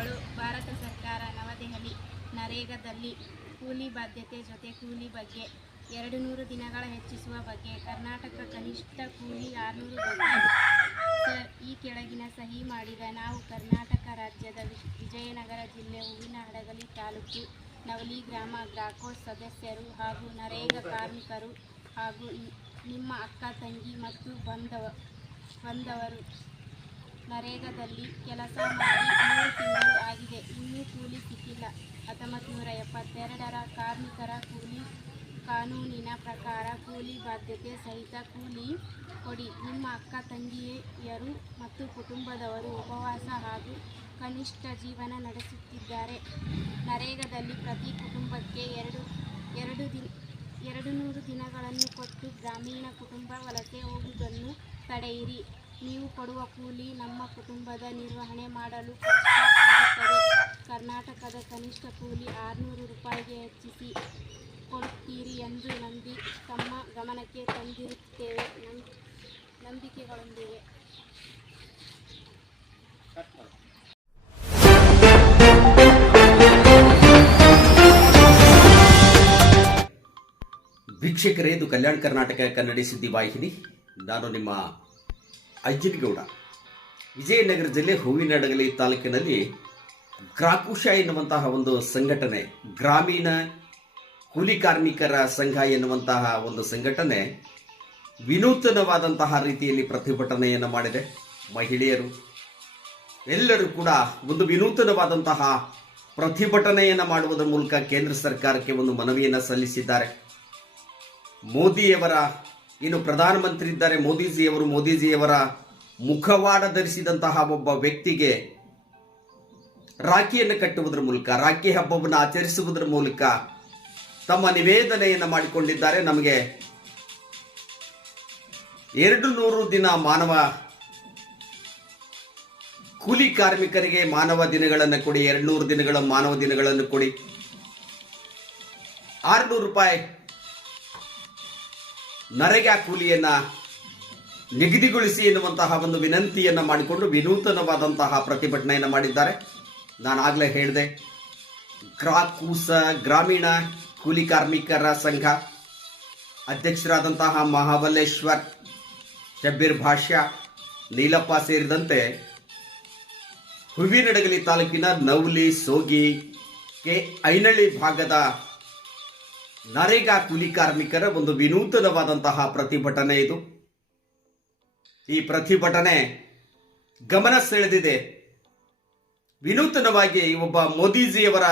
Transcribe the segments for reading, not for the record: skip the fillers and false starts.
ತಿಂಗಳು ಭಾರತ ಸರ್ಕಾರ ನವದೆಹಲಿ ನರೇಗಾದಲ್ಲಿ ಕೂಲಿ ಬಾಧ್ಯತೆ ಜೊತೆ ಕೂಲಿ ಬಗ್ಗೆ 200 ದಿನಗಳ ಹೆಚ್ಚಿಸುವ ಬಗ್ಗೆ ಕರ್ನಾಟಕ ಕನಿಷ್ಠ ಕೂಲಿ 600 ಬಗ್ಗೆ ಸರ್ ಈ ಕೆಳಗಿನ ಸಹಿ ಮಾಡಿದ ನಾವು ಕರ್ನಾಟಕ ರಾಜ್ಯದ ವಿಜಯನಗರ ಜಿಲ್ಲೆ ಹೂವಿನಹಡಗಲಿ ತಾಲೂಕು ನವಲಿ ಗ್ರಾಮ ಗ್ರಾಕೋಸ್ ಸದಸ್ಯರು ಹಾಗೂ ನರೇಗಾ ಕಾರ್ಮಿಕರು ಹಾಗೂ ನಿಮ್ಮ ಅಕ್ಕ ತಂಗಿ ಮತ್ತು ಬಂದವರು ನರೇಗಾದಲ್ಲಿ ಕೆಲಸ ಮಾಡಿ 3 ತಿಂಗಳು ಆಗಿದೆ, ಇನ್ನೂ ಕೂಲಿ ಸಿಕ್ಕಿಲ್ಲ. 1972ರ ಕಾರ್ಮಿಕರ ಕೂಲಿ ಕಾನೂನಿನ ಪ್ರಕಾರ ಕೂಲಿ ಬಾಧ್ಯತೆ ಸಹಿತ ಕೂಲಿ ಕೊಡಿ. ನಿಮ್ಮ ಅಕ್ಕ ತಂಗಿಯರು ಮತ್ತು ಕುಟುಂಬದವರು ಉಪವಾಸ ಹಾಗೂ ಕನಿಷ್ಠ ಜೀವನ ನಡೆಸುತ್ತಿದ್ದಾರೆ. ನರೇಗಾದಲ್ಲಿ ಪ್ರತಿ ಕುಟುಂಬಕ್ಕೆ 200 ದಿನಗಳನ್ನು ಕೊಟ್ಟು ಗ್ರಾಮೀಣ ಕುಟುಂಬ ವಲಸೆ ಹೋಗುವುದನ್ನು ತಡೆಯಿರಿ. ನೀವು ಕೊಡುವ ಕೂಲಿ ನಮ್ಮ ಕುಟುಂಬದ ನಿರ್ವಹಣೆ ಮಾಡಲು ಕಷ್ಟ ಆಗುತ್ತದೆ. ಕರ್ನಾಟಕದ ಕನಿಷ್ಠ ಕೂಲಿ 600 ರೂಪಾಯಿಗೆ ಹೆಚ್ಚಿಸಿ ಕೊಡುತ್ತೀರಿ ಎಂದು ನಂಬಿ ತಮ್ಮ ಗಮನಕ್ಕೆ ತಂದಿರುತ್ತೇವೆ. ನಂಬಿಕೆಗಳೊಂದಿಗೆ ವೀಕ್ಷಕರೇ, ಇದು ಕಲ್ಯಾಣ ಕರ್ನಾಟಕ ಕನ್ನಡಿ ಸುದ್ದಿ ವಾಹಿನಿ. ನಾನು ನಿಮ್ಮ ಅಜ್ಜನಗೌಡ. ವಿಜಯನಗರ ಜಿಲ್ಲೆ ಹೂವಿನಹಡಗಲಿ ತಾಲೂಕಿನಲ್ಲಿ ಗ್ರಾಕುಶ ಎನ್ನುವಂತಹ ಒಂದು ಸಂಘಟನೆ, ಗ್ರಾಮೀಣ ಕೂಲಿ ಕಾರ್ಮಿಕರ ಸಂಘ ಎನ್ನುವಂತಹ ಒಂದು ಸಂಘಟನೆ ವಿನೂತನವಾದಂತಹ ರೀತಿಯಲ್ಲಿ ಪ್ರತಿಭಟನೆಯನ್ನು ಮಾಡಿದೆ. ಮಹಿಳೆಯರು ಎಲ್ಲರೂ ಕೂಡ ಒಂದು ವಿನೂತನವಾದಂತಹ ಪ್ರತಿಭಟನೆಯನ್ನು ಮಾಡುವುದರ ಮೂಲಕ ಕೇಂದ್ರ ಸರ್ಕಾರಕ್ಕೆ ಒಂದು ಮನವಿಯನ್ನು ಸಲ್ಲಿಸಿದ್ದಾರೆ. ಮೋದಿಯವರ ಏನು ಪ್ರಧಾನಮಂತ್ರಿ ಇದ್ದಾರೆ ಮೋದಿಜಿಯವರ ಮುಖವಾಡ ಧರಿಸಿದಂತಹ ಒಬ್ಬ ವ್ಯಕ್ತಿಗೆ ರಾಖಿಯನ್ನು ಕಟ್ಟುವುದರ ಮೂಲಕ, ರಾಖಿ ಹಬ್ಬವನ್ನು ಆಚರಿಸುವುದರ ಮೂಲಕ ತಮ್ಮ ನಿವೇದನೆಯನ್ನು ಮಾಡಿಕೊಂಡಿದ್ದಾರೆ. ನಮಗೆ 200 ದಿನ ಮಾನವ ಕೂಲಿ ಕಾರ್ಮಿಕರಿಗೆ ಮಾನವ ದಿನಗಳನ್ನು ಕೊಡಿ, 200 ದಿನಗಳ ಮಾನವ ದಿನಗಳನ್ನು ಕೊಡಿ, 600 ರೂಪಾಯಿ ನರೇಗಾ ಕೂಲಿಯನ್ನ ನಿಗದಿಗೊಳಿಸಿ ಎನ್ನುವಂತಹ ಒಂದು ವಿನಂತಿಯನ್ನು ಮಾಡಿಕೊಂಡು ವಿನೂತನವಾದಂತಹ ಪ್ರತಿಭಟನೆಯನ್ನು ಮಾಡಿದ್ದಾರೆ. ನಾನು ಆಗಲೇ ಹೇಳಿದೆ, ಗ್ರಾಕೂಸ ಗ್ರಾಮೀಣ ಕೂಲಿ ಕಾರ್ಮಿಕರ ಸಂಘ ಅಧ್ಯಕ್ಷರಾದಂತಹ ಮಹಾಬಲೇಶ್ವರ್, ಶಬ್ಬೀರ್ ಭಾಷ್ಯ, ನೀಲಪ್ಪ ಸೇರಿದಂತೆ ಹೂವಿನಹಡಗಲಿ ತಾಲೂಕಿನ ನವಲಿ, ಸೋಗಿ, ಕೆ ಐನಳ್ಳಿ ಭಾಗದ ನರೇಗಾ ಕೂಲಿ ಕಾರ್ಮಿಕರ ಒಂದು ವಿನೂತನವಾದಂತಹ ಪ್ರತಿಭಟನೆ ಇದು. ಈ ಪ್ರತಿಭಟನೆ ಗಮನ ಸೆಳೆದಿದೆ. ವಿನೂತನವಾಗಿ ಒಬ್ಬ ಮೋದಿಜಿಯವರ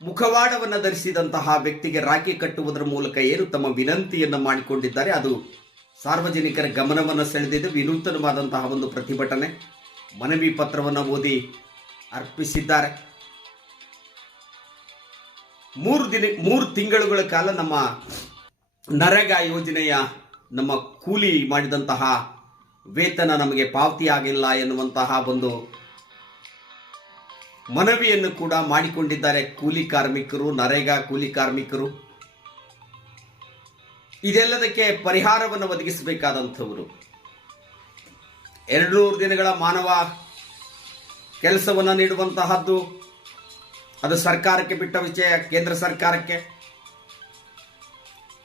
ಮುಖವಾಡವನ್ನು ಧರಿಸಿದಂತಹ ವ್ಯಕ್ತಿಗೆ ರಾಖಿ ಕಟ್ಟುವುದರ ಮೂಲಕ ಏನು ತಮ್ಮ ವಿನಂತಿಯನ್ನು ಮಾಡಿಕೊಂಡಿದ್ದಾರೆ ಅದು ಸಾರ್ವಜನಿಕರ ಗಮನವನ್ನು ಸೆಳೆದಿದೆ. ವಿನೂತನವಾದಂತಹ ಒಂದು ಪ್ರತಿಭಟನೆ, ಮನವಿ ಪತ್ರವನ್ನು ಓದಿ ಅರ್ಪಿಸಿದ್ದಾರೆ. 3 ತಿಂಗಳುಗಳ ಕಾಲ ನಮ್ಮ ನರೇಗಾ ಯೋಜನೆಯ ನಮ್ಮ ಕೂಲಿ ಮಾಡಿದಂತಹ ವೇತನ ನಮಗೆ ಪಾವತಿ ಆಗಿಲ್ಲ ಎನ್ನುವಂತಹ ಒಂದು ಮನವಿಯನ್ನು ಕೂಡ ಮಾಡಿಕೊಂಡಿದ್ದಾರೆ ಕೂಲಿ ಕಾರ್ಮಿಕರು, ನರೇಗಾ ಕೂಲಿ ಕಾರ್ಮಿಕರು. ಇದೆಲ್ಲದಕ್ಕೆ ಪರಿಹಾರವನ್ನು ಒದಗಿಸಬೇಕಾದಂಥವರು 200 ದಿನಗಳ ಮಾನವ ಕೆಲಸವನ್ನು ನೀಡುವಂತಹದ್ದು ಅದು ಸರ್ಕಾರಕ್ಕೆ ಬಿಟ್ಟ ವಿಷಯ. ಕೇಂದ್ರ ಸರ್ಕಾರಕ್ಕೆ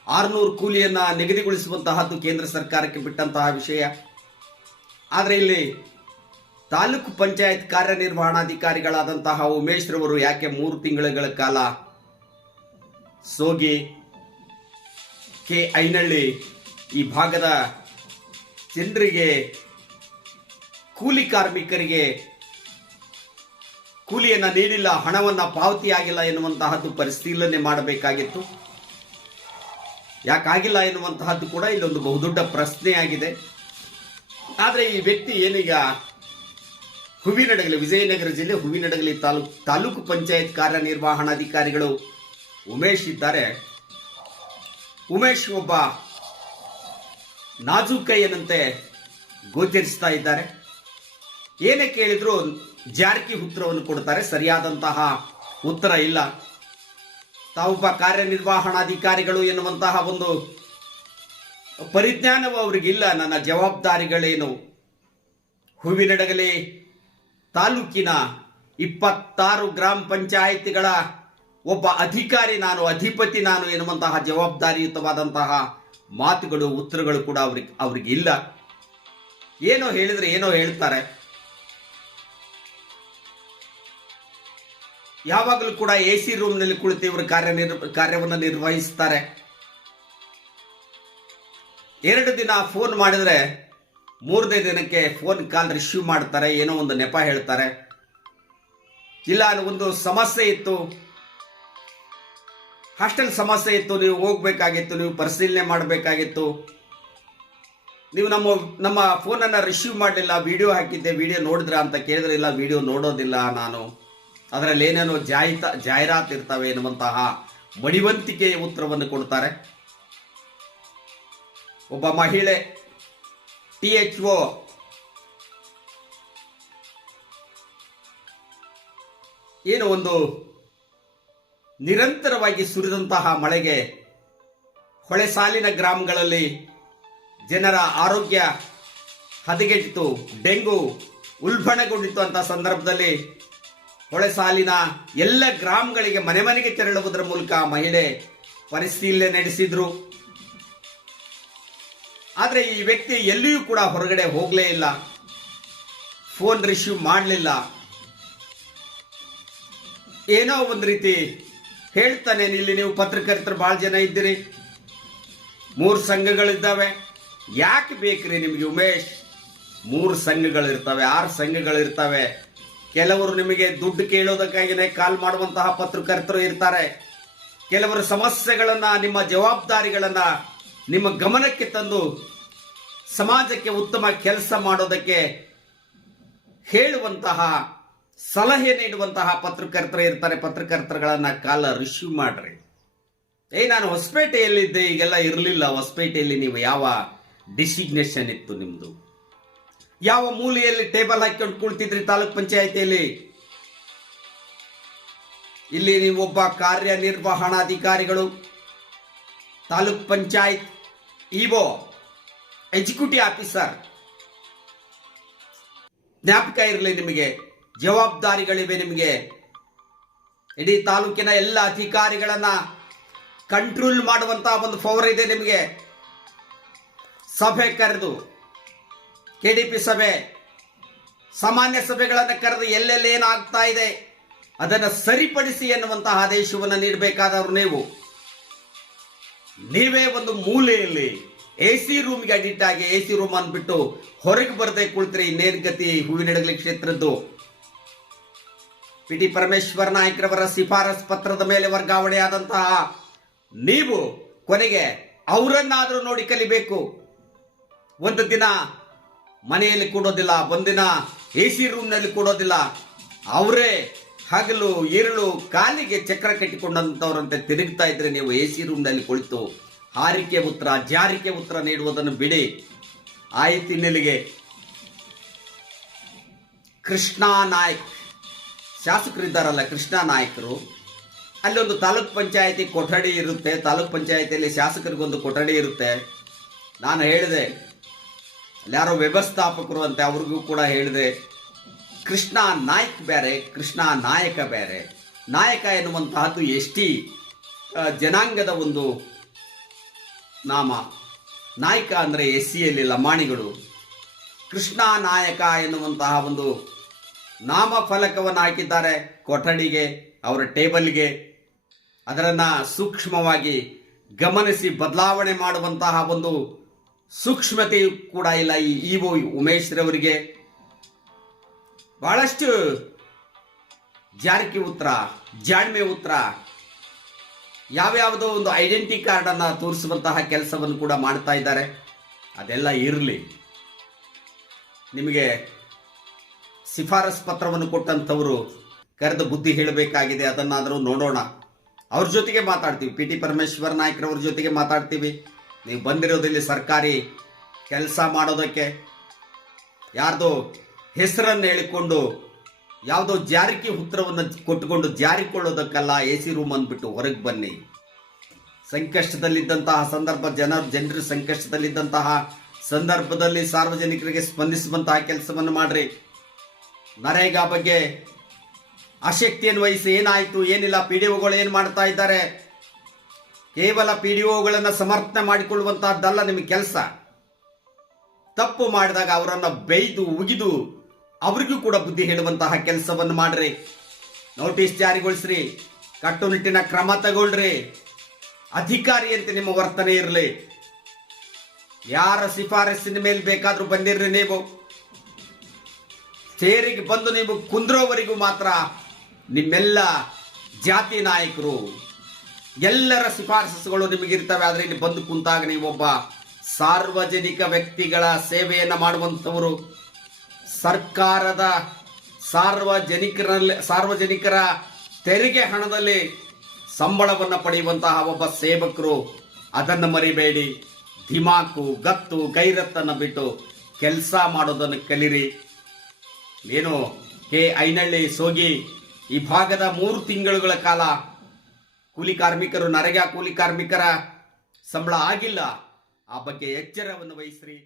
600 ಕೂಲಿಯನ್ನು ನಿಗದಿಗೊಳಿಸುವಂತಹದ್ದು ಕೇಂದ್ರ ಸರ್ಕಾರಕ್ಕೆ ಬಿಟ್ಟಂತಹ ವಿಷಯ. ಆದರೆ ಇಲ್ಲಿ ತಾಲೂಕು ಪಂಚಾಯತ್ ಕಾರ್ಯನಿರ್ವಹಣಾಧಿಕಾರಿಗಳಾದಂತಹ ಉಮೇಶ್ ರವರು ಯಾಕೆ 3 ತಿಂಗಳ ಕಾಲ ಸೋಗಿ, ಕೆ ಐನಳ್ಳಿ ಈ ಭಾಗದ ಜನರಿಗೆ, ಕೂಲಿ ಕಾರ್ಮಿಕರಿಗೆ ಕೂಲಿಯನ್ನು ನೀಡಿಲ್ಲ, ಹಣವನ್ನು ಪಾವತಿಯಾಗಿಲ್ಲ ಎನ್ನುವಂತಹದ್ದು ಪರಿಶೀಲನೆ ಮಾಡಬೇಕಾಗಿತ್ತು. ಯಾಕಾಗಿಲ್ಲ ಎನ್ನುವಂತಹದ್ದು ಕೂಡ ಇಲ್ಲೊಂದು ಬಹುದೊಡ್ಡ ಪ್ರಶ್ನೆಯಾಗಿದೆ. ಆದರೆ ಈ ವ್ಯಕ್ತಿ ಏನೀಗ ಹೂವಿನಹಡಗಲಿ, ವಿಜಯನಗರ ಜಿಲ್ಲೆ ಹೂವಿನಹಡಗಲಿ ತಾಲೂಕು ಪಂಚಾಯತ್ ಕಾರ್ಯನಿರ್ವಹಣಾಧಿಕಾರಿಗಳು ಉಮೇಶ್ ಇದ್ದಾರೆ. ಉಮೇಶ್ ಒಬ್ಬ ನಾಜೂಕಯ್ಯನಂತೆ ಗೋಚರಿಸ್ತಾ ಇದ್ದಾರೆ. ಏನೇ ಕೇಳಿದ್ರು ಜಾರಕಿ ಉತ್ತರವನ್ನು ಕೊಡ್ತಾರೆ. ಸರಿಯಾದಂತಹ ಉತ್ತರ ಇಲ್ಲ. ತಾವೊಬ್ಬ ಕಾರ್ಯನಿರ್ವಹಣಾಧಿಕಾರಿಗಳು ಎನ್ನುವಂತಹ ಒಂದು ಪರಿಜ್ಞಾನವು ಅವರಿಗಿಲ್ಲ. ನನ್ನ ಜವಾಬ್ದಾರಿಗಳೇನು, ಹೂವಿನಹಡಗಲಿ ತಾಲೂಕಿನ 26 ಗ್ರಾಮ ಪಂಚಾಯಿತಿಗಳ ಒಬ್ಬ ಅಧಿಕಾರಿ ನಾನು, ಅಧಿಪತಿ ನಾನು ಎನ್ನುವಂತಹ ಜವಾಬ್ದಾರಿಯುತವಾದಂತಹ ಮಾತುಗಳು, ಉತ್ತರಗಳು ಕೂಡ ಅವ್ರಿಗೆ ಇಲ್ಲ. ಏನೋ ಹೇಳಿದ್ರೆ ಏನೋ ಹೇಳ್ತಾರೆ. ಯಾವಾಗಲೂ ಕೂಡ AC ರೂಮ್ನಲ್ಲಿ ಕುಳಿತು ಇವರು ಕಾರ್ಯವನ್ನು ನಿರ್ವಹಿಸ್ತಾರೆ. 2 ದಿನ ಫೋನ್ ಮಾಡಿದ್ರೆ 3ನೇ ದಿನಕ್ಕೆ ಫೋನ್ ಕಾಲ್ ರಿಸೀವ್ ಮಾಡ್ತಾರೆ, ಏನೋ ಒಂದು ನೆಪ ಹೇಳ್ತಾರೆ. ಇಲ್ಲ ಒಂದು ಸಮಸ್ಯೆ ಇತ್ತು, ಹಾಸ್ಟೆಲ್ ಸಮಸ್ಯೆ ಇತ್ತು, ನೀವು ಹೋಗ್ಬೇಕಾಗಿತ್ತು, ನೀವು ಪರಿಶೀಲನೆ ಮಾಡಬೇಕಾಗಿತ್ತು, ನೀವು ನಮ್ಮ ಫೋನನ್ನು ರಿಸೀವ್ ಮಾಡಲಿಲ್ಲ, ವಿಡಿಯೋ ಹಾಕಿದ್ದೆ, ವಿಡಿಯೋ ನೋಡಿದ್ರ ಅಂತ ಕೇಳಿದ್ರೆ ಇಲ್ಲ, ವಿಡಿಯೋ ನೋಡೋದಿಲ್ಲ ನಾನು, ಅದರಲ್ಲಿ ಏನೇನೋ ಜಾಹೀರಾತು ಇರ್ತವೆ ಎನ್ನುವಂತಹ ಮಡಿವಂತಿಕೆಯ ಉತ್ತರವನ್ನು ಕೊಡ್ತಾರೆ. ಒಬ್ಬ ಮಹಿಳೆ THO ಏನು ಒಂದು ನಿರಂತರವಾಗಿ ಸುರಿದಂತಹ ಮಳೆಗೆ ಹೊಳೆ ಸಾಲಿನ ಗ್ರಾಮಗಳಲ್ಲಿ ಜನರ ಆರೋಗ್ಯ ಹದಗೆಟ್ಟಿತು, ಡೆಂಗು ಉಲ್ಬಣಗೊಂಡಿತ್ತು ಅಂತ ಸಂದರ್ಭದಲ್ಲಿ ಹೊಳೆ ಸಾಲಿನ ಎಲ್ಲ ಗ್ರಾಮಗಳಿಗೆ ಮನೆ ಮನೆಗೆ ತೆರಳುವುದರ ಮೂಲಕ ಮಹಿಳೆ ಪರಿಶೀಲನೆ ನಡೆಸಿದ್ರು. ಆದರೆ ಈ ವ್ಯಕ್ತಿ ಎಲ್ಲಿಯೂ ಕೂಡ ಹೊರಗಡೆ ಹೋಗಲೇ ಇಲ್ಲ, ಫೋನ್ ರಿಸೀವ್ ಮಾಡಲಿಲ್ಲ. ಏನೋ ಒಂದು ರೀತಿ ಹೇಳ್ತಾನೆ, ಇಲ್ಲಿ ನೀವು ಪತ್ರಕರ್ತರು ಬಹಳ ಜನ ಇದ್ದೀರಿ, 3 ಸಂಘಗಳಿದ್ದಾವೆ, ಯಾಕೆ ಬೇಕ್ರಿ ನಿಮಗೆ ಉಮೇಶ್? 3 ಸಂಘಗಳಿರ್ತವೆ, 6 ಸಂಘಗಳಿರ್ತವೆ. ಕೆಲವರು ನಿಮಗೆ ದುಡ್ಡು ಕೇಳೋದಕ್ಕಾಗಿನೇ ಕಾಲ್ ಮಾಡುವಂತಹ ಪತ್ರಕರ್ತರು ಇರ್ತಾರೆ. ಕೆಲವರು ಸಮಸ್ಯೆಗಳನ್ನ, ನಿಮ್ಮ ಜವಾಬ್ದಾರಿಗಳನ್ನ ನಿಮ್ಮ ಗಮನಕ್ಕೆ ತಂದು ಸಮಾಜಕ್ಕೆ ಉತ್ತಮ ಕೆಲಸ ಮಾಡೋದಕ್ಕೆ ಹೇಳುವಂತಹ, ಸಲಹೆ ನೀಡುವಂತಹ ಪತ್ರಕರ್ತರು ಇರ್ತಾರೆ. ಪತ್ರಕರ್ತರುಗಳನ್ನ ಕಾಲ ರಿಸೀವ್ ಮಾಡ್ರಿ. ನಾನು ಹೊಸಪೇಟೆಯಲ್ಲಿದ್ದೆ, ಈಗೆಲ್ಲ ಇರಲಿಲ್ಲ. ಹೊಸಪೇಟೆಯಲ್ಲಿ ನೀವು ಯಾವ ಡಿಸಿಗ್ನೇಷನ್ ಇತ್ತು ನಿಮ್ದು? ಯಾವ ಮೂಲೆಯಲ್ಲಿ ಟೇಬಲ್ ಹಾಕೊಂಡು ಕುಳಿತಿದ್ರಿ ತಾಲೂಕ್ ಪಂಚಾಯಿತಿಯಲ್ಲಿ? ಇಲ್ಲಿ ನೀವು ಒಬ್ಬ ಕಾರ್ಯನಿರ್ವಹಣಾಧಿಕಾರಿಗಳು, taluk panchayat EO, executive officer, ಜ್ಞಾಪಕ ಇರಲಿ ನಿಮಗೆ, ಜವಾಬ್ದಾರಿಗಳಿವೆ ನಿಮಗೆ. ಇಡೀ ತಾಲೂಕಿನ ಎಲ್ಲ ಅಧಿಕಾರಿಗಳನ್ನ ಕಂಟ್ರೋಲ್ ಮಾಡುವಂತಹ ಒಂದು ಪವರ್ ಇದೆ ನಿಮಗೆ. ಸಭೆ ಕರೆದು, KDP ಸಭೆ, ಸಾಮಾನ್ಯ ಸಭೆಗಳನ್ನು ಕರೆದು ಎಲ್ಲೆಲ್ಲಿ ಏನಾಗ್ತಾ ಇದೆ ಅದನ್ನು ಸರಿಪಡಿಸಿ ಎನ್ನುವಂತಹ ಆದೇಶವನ್ನು ನೀಡಬೇಕಾದವರು ನೀವೇ ಒಂದು ಮೂಲೆಯಲ್ಲಿ AC ರೂಮ್ಗೆ ಅಡಿಕ್ಟ್ ಆಗಿ AC ರೂಮ್ ಅಂದ್ಬಿಟ್ಟು ಹೊರಗೆ ಬರದೆ ಕುಳಿತರೆ ಇನ್ನೇನು ಗತಿ? ಹೂವಿನಡಗಲಿ ಕ್ಷೇತ್ರದ್ದು PT ಪರಮೇಶ್ವರ ನಾಯ್ಕರವರ ಶಿಫಾರಸ್ ಪತ್ರದ ಮೇಲೆ ವರ್ಗಾವಣೆ ಆದಂತಹ ನೀವು ಕೊನೆಗೆ ಅವರನ್ನಾದರೂ ನೋಡಿ ಕಲಿಬೇಕು. ಒಂದು ದಿನ ಮನೆಯಲ್ಲಿ ಕೂಡೋದಿಲ್ಲ, ಒಂದಿನ AC ರೂಮ್ನಲ್ಲಿ ಕೂಡೋದಿಲ್ಲ, ಅವರೇ ಹಗಲು ಇರುಳು ಕಾಲಿಗೆ ಚಕ್ರ ಕಟ್ಟಿಕೊಂಡಂತವರಂತೆ ತಿರುಗ್ತಾ ಇದ್ರೆ ನೀವು AC ರೂಮ್ನಲ್ಲಿ ಕುಳಿತು ಹಾರಿಕೆ ಉತ್ತರ, ಜಾರಿಕೆ ಉತ್ತರ ನೀಡುವುದನ್ನು ಬಿಡಿ. ಆಯ್ತು, ಇನ್ನೆಲ್ಲಿಗೆ? ಕೃಷ್ಣಾ ನಾಯ್ಕ್ ಶಾಸಕರಿದ್ದಾರಲ್ಲ, ಕೃಷ್ಣಾ ನಾಯ್ಕರು, ಅಲ್ಲೊಂದು ತಾಲೂಕ್ ಪಂಚಾಯಿತಿ ಕೊಠಡಿ ಇರುತ್ತೆ. ತಾಲೂಕ್ ಪಂಚಾಯಿತಿಯಲ್ಲಿ ಶಾಸಕರಿಗೊಂದು ಕೊಠಡಿ ಇರುತ್ತೆ. ನಾನು ಹೇಳಿದೆ, ಯಾರೋ ವ್ಯವಸ್ಥಾಪಕರು ಅಂತೆ, ಅವ್ರಿಗೂ ಕೂಡ ಹೇಳಿದೆ, ಕೃಷ್ಣಾ ನಾಯ್ಕ್ ಬೇರೆ, ಕೃಷ್ಣಾ ನಾಯಕ ಬೇರೆ. ನಾಯಕ ಎನ್ನುವಂತಹದ್ದು ST ಜನಾಂಗದ ಒಂದು ನಾಮ. ನಾಯಕ ಅಂದರೆ SCಯಲ್ಲಿ ಲಮಾಣಿಗಳು. ಕೃಷ್ಣಾ ನಾಯಕ ಎನ್ನುವಂತಹ ಒಂದು ನಾಮಫಲಕವನ್ನು ಹಾಕಿದ್ದಾರೆ ಕೊಠಡಿಗೆ, ಅವರ ಟೇಬಲ್ಗೆ. ಅದರನ್ನು ಸೂಕ್ಷ್ಮವಾಗಿ ಗಮನಿಸಿ ಬದಲಾವಣೆ ಮಾಡುವಂತಹ ಒಂದು ಸೂಕ್ಷ್ಮತೆಯು ಕೂಡ ಇಲ್ಲ ಈ ಇಒ ಉಮೇಶ್ ರವರಿಗೆ. ಬಹಳಷ್ಟು ಜಾರಿಕೆ ಉತ್ತರ, ಜಾಣ್ಮೆ ಉತ್ತರ, ಯಾವ್ಯಾವುದೋ ಒಂದು ಐಡೆಂಟಿ ಕಾರ್ಡ್ ಅನ್ನ ತೋರಿಸುವಂತಹ ಕೆಲಸವನ್ನು ಕೂಡ ಮಾಡ್ತಾ ಇದ್ದಾರೆ. ಅದೆಲ್ಲ ಇರಲಿ. ನಿಮಗೆ ಶಿಫಾರಸ್ ಪತ್ರವನ್ನು ಕೊಟ್ಟಂಥವರು ಕರೆದು ಬುದ್ಧಿ ಹೇಳಬೇಕಾಗಿದೆ, ಅದನ್ನಾದರೂ ನೋಡೋಣ. ಅವ್ರ ಜೊತೆಗೆ ಮಾತಾಡ್ತೀವಿ, PT ಪರಮೇಶ್ವರ ನಾಯ್ಕರವ್ರ ಜೊತೆಗೆ ಮಾತಾಡ್ತೀವಿ. ನೀವು ಬಂದಿರೋದಿಲ್ಲಿ ಸರ್ಕಾರಿ ಕೆಲಸ ಮಾಡೋದಕ್ಕೆ, ಯಾರ್ದೋ ಹೆಸರನ್ನು ಹೇಳಿಕೊಂಡು ಯಾವುದೋ ಜಾರಿಕೆ ಉತ್ತರವನ್ನು ಕೊಟ್ಟುಕೊಂಡು ಜಾರಿಕೊಳ್ಳೋದಕ್ಕಲ್ಲ. AC ರೂಮ್ ಅಂದ್ಬಿಟ್ಟು ಹೊರಗೆ ಬನ್ನಿ. ಸಂಕಷ್ಟದಲ್ಲಿದ್ದಂತಹ ಸಂದರ್ಭ, ಜನರು ಸಂಕಷ್ಟದಲ್ಲಿದ್ದಂತಹ ಸಂದರ್ಭದಲ್ಲಿ ಸಾರ್ವಜನಿಕರಿಗೆ ಸ್ಪಂದಿಸುವಂತಹ ಕೆಲಸವನ್ನು ಮಾಡ್ರಿ. ನರೇಗಾ ಬಗ್ಗೆ ಆಸಕ್ತಿಯನ್ನು ವಹಿಸಿ ಏನಾಯಿತು ಏನಿಲ್ಲ, PDOಗಳು ಏನು ಮಾಡ್ತಾ ಇದ್ದಾರೆ, ಕೇವಲ PDOಗಳನ್ನು ಸಮರ್ಥನೆ ಮಾಡಿಕೊಳ್ಳುವಂತಹದ್ದಲ್ಲ ನಿಮ್ಮ ಕೆಲಸ. ತಪ್ಪು ಮಾಡಿದಾಗ ಅವರನ್ನು ಬೈದು ಉಗಿದು ಅವರಿಗೂ ಕೂಡ ಬುದ್ಧಿ ಹೇಳುವಂತಹ ಕೆಲಸವನ್ನು ಮಾಡ್ರಿ. ನೋಟಿಸ್ ಜಾರಿಗೊಳಿಸ್ರಿ, ಕಟ್ಟುನಿಟ್ಟಿನ ಕ್ರಮ ತಗೊಳ್ರಿ. ಅಧಿಕಾರಿಯಂತೆ ನಿಮ್ಮ ವರ್ತನೆ ಇರಲಿ. ಯಾರ ಶಿಫಾರಸ್ಸಿನ ಮೇಲೆ ಬೇಕಾದ್ರೂ ಬಂದಿರ್ರಿ. ನೀವು ಚೇರಿಗೆ ಬಂದು ನೀವು ಕುಂದ್ರೋವರೆಗೂ ಮಾತ್ರ ನಿಮ್ಮೆಲ್ಲ ಜಾತಿ ನಾಯಕರು ಎಲ್ಲರ ಶಿಫಾರಸುಗಳು ನಿಮಗಿರ್ತವೆ. ಆದರೆ ಇಲ್ಲಿ ಬಂದು ಕುಂತಾಗ ನೀವೊಬ್ಬ ಸಾರ್ವಜನಿಕ ವ್ಯಕ್ತಿಗಳ ಸೇವೆಯನ್ನು ಮಾಡುವಂಥವರು, ಸರ್ಕಾರದ ಸಾರ್ವಜನಿಕರ ತೆರಿಗೆ ಹಣದಲ್ಲಿ ಸಂಬಳವನ್ನು ಪಡೆಯುವಂತಹ ಒಬ್ಬ ಸೇವಕರು. ಅದನ್ನು ಮರಿಬೇಡಿ. ಧಿಮಾಕು, ಗತ್ತು, ಗೈರತ್ತನ್ನು ಬಿಟ್ಟು ಕೆಲಸ ಮಾಡೋದನ್ನು ಕಲಿರಿ. ಏನು ಕೆ ಐನಹಳ್ಳಿ, ಸೋಗಿ ಈ ಭಾಗದ 3 ತಿಂಗಳುಗಳ ಕಾಲ ಕೂಲಿ ಕಾರ್ಮಿಕರು, ನರೇಗಾ ಕೂಲಿ ಕಾರ್ಮಿಕರ ಸಂಬಳ ಆಗಿಲ್ಲ. ಆ ಬಗ್ಗೆ ಎಚ್ಚರವನ್ನು ವಹಿಸ್ರಿ.